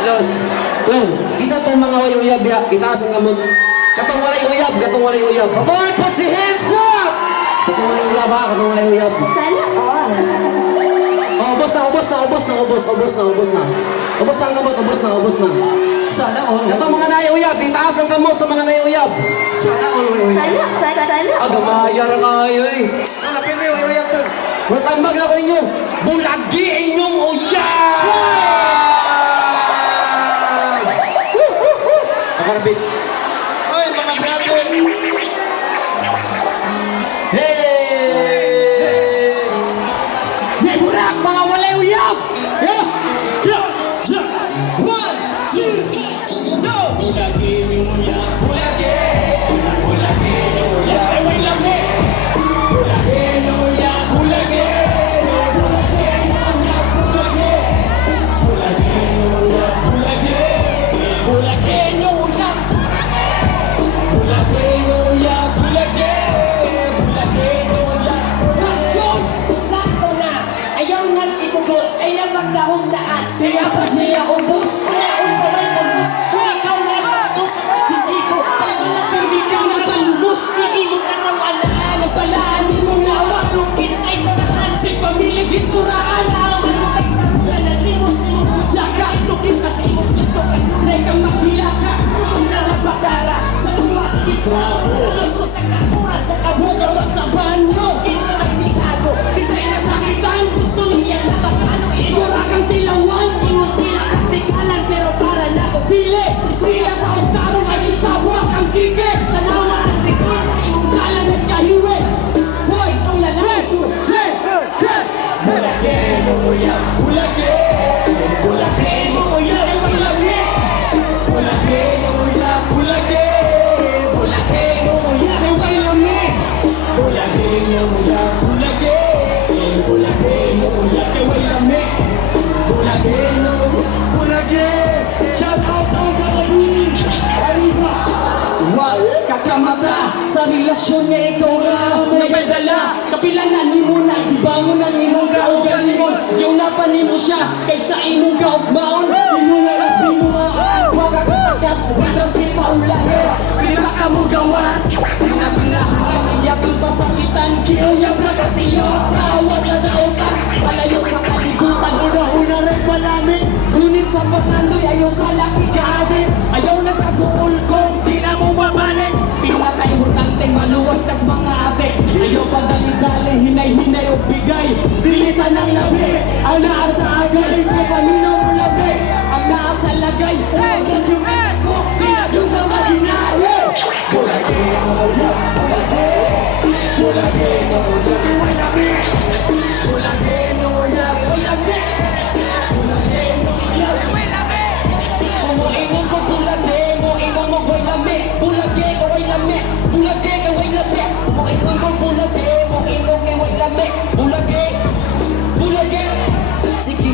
Lol. Lol, isa tong mga way uyab ya, itaas ang kamot. Katong walay uyab, katong walay uyab. Come on, put your hands up! Katong walay uyab ha, katong walay uyab. Sana all. Oh, ubos na. Ubos na ang kamot, ubos na. Sana all. Katong mga nai uyab, itaas ang kamot sa mga nai uyab. Sana all. Sana all. Agamayar kayo eh. Lapin mo yung uyab doon. Matambag na ko inyo, bulagi inyong uyab! Nakarabit. Hoy, mga brother. Hey! Hey, burak! Mga walay uyab! Yeah! One, two, go! Bulagi inyong uyab! Bulagi! Bulagi inyong uyab! Ay, may lami! Bulagi inyong uyab! Bulagi! Bulagi inyong uyab! Bulagi! Bulagi inyong uyab! Bulagi! Bulagi inyong uyab! Bulagi inyong uyab! Bulagi! Bulagi inyong uyab! Jones, sakto na. Ayaw nga itubos, ay napagdahong taas. Kaya pa siya ubos, kaya unsa may ubos. Ikaw na patos, hindi ko. Tayo na pimigang na palumos. Hindi mo katawan na nagpalaan. Hindi mo na wasungkin sa isanahan. Si pamilya gitsuraan. Awan mo kay tabulan na limos. Simong jaga, itukip kasi imong gusto. Kanunay kang magbila ka. Kung na napakara sa luwas kita. Ulos ko sa kapuras na kabugaw sa banyo. Kinsa nagtihado, kinsa inasakitan. Gusto niya nakapano. Igura kang tilawan. Ingon sila praktikalan pero para na ko pili. Sila sa utarong ay itawag ang kike. Tanawa ang resort na imong kalan at kahiwe. Hoy, ang lalaki. Bulagi inyong uyab! Bulagi! Bulagi inyong uyab! Bulagi! Bulagi inyong uyab! Bulagi! Bulagi inyong uyab! May lami! Bulagi inyong uyab! Bulagi! Bulagi inyong uyab! May lami! Bulagi inyong uyab! Bulagi! Shout out to Gawin! Arriba! Wag kakamata sa relasyon nga ikaw na may dala. Kapilanan ni mo na ibangon ang imong kaugalingon. Yung napanimo siya kaysa imong kaugmaon. Inunaras binuhaan, wag katakas, witras si paulahe. Prima ka mo gawas, pinagulahan, iyak ang pasakitan. Kiyuyab na kasi yung tawa sa nautan. Palayo sa kaligutan, una-una rin malamig. Ngunit sa paglandoy, ayaw sa laki kaadit. Ayaw nagkaguol kong di na mo babalik. Pinaka-importanteng maluwas kas mga ate. Ayaw padali-dali, hinay-hinay o bigay. Bilitan ng labi, ang naasa agay. Kung kanino mo labi, ang naasa lagay. Huwag yung kung pinadyung na maginahe. Bulagi mo uyab, bulagi. Bulagi mo uyab, may labi. Bulagi mo uyab, may labi. Bulagi mo uyab, may labi. Kung mo ingon ko bulagi, mo ingon mo may labi. Bulagi ko may labi. Bulagi ka may labi. Mo ingon ko bulagi, mo ingon ka may labi. Bulagi. Bulagi.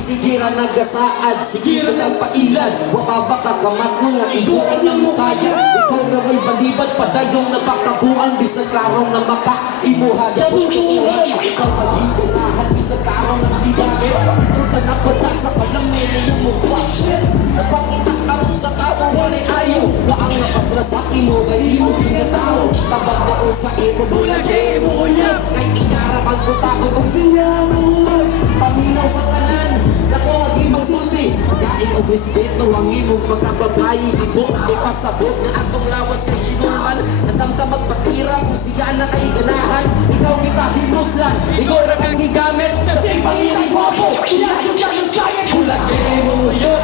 Sige ra nagasaad, sige ra nagpailad. Wa baka kamat mo nga iguan lang mo kaya. Ikaw na may balibad, padayong napakabuan. Bisag karong na makaibuhag. Buhay, ikaw magigulahan. Bisag karong na digamit. Isutan na pata sa kalamin niyang mukwaksyon. Napangitak ka mo sa tao, walay ayaw. Waang napasra sa imo, gay mo pinatao. Tabag na ko sa imo, bulagi mo uyab. Ngay iyara kang kutakot, kung siya mahuwag. Paminaw sa kanan, nako mag-ibang sulti. Kain o respeto, ang imong pagkababayi. Ibok, ipasabot na atong lawas kay ginuman. Natam ka magpatira kung siya na kay ganahan. Ikaw kita himuslan, ikaw na kang gigamit. Kasi pangilang guwapo, ilang yung kang sayang. Bulagi mo yun,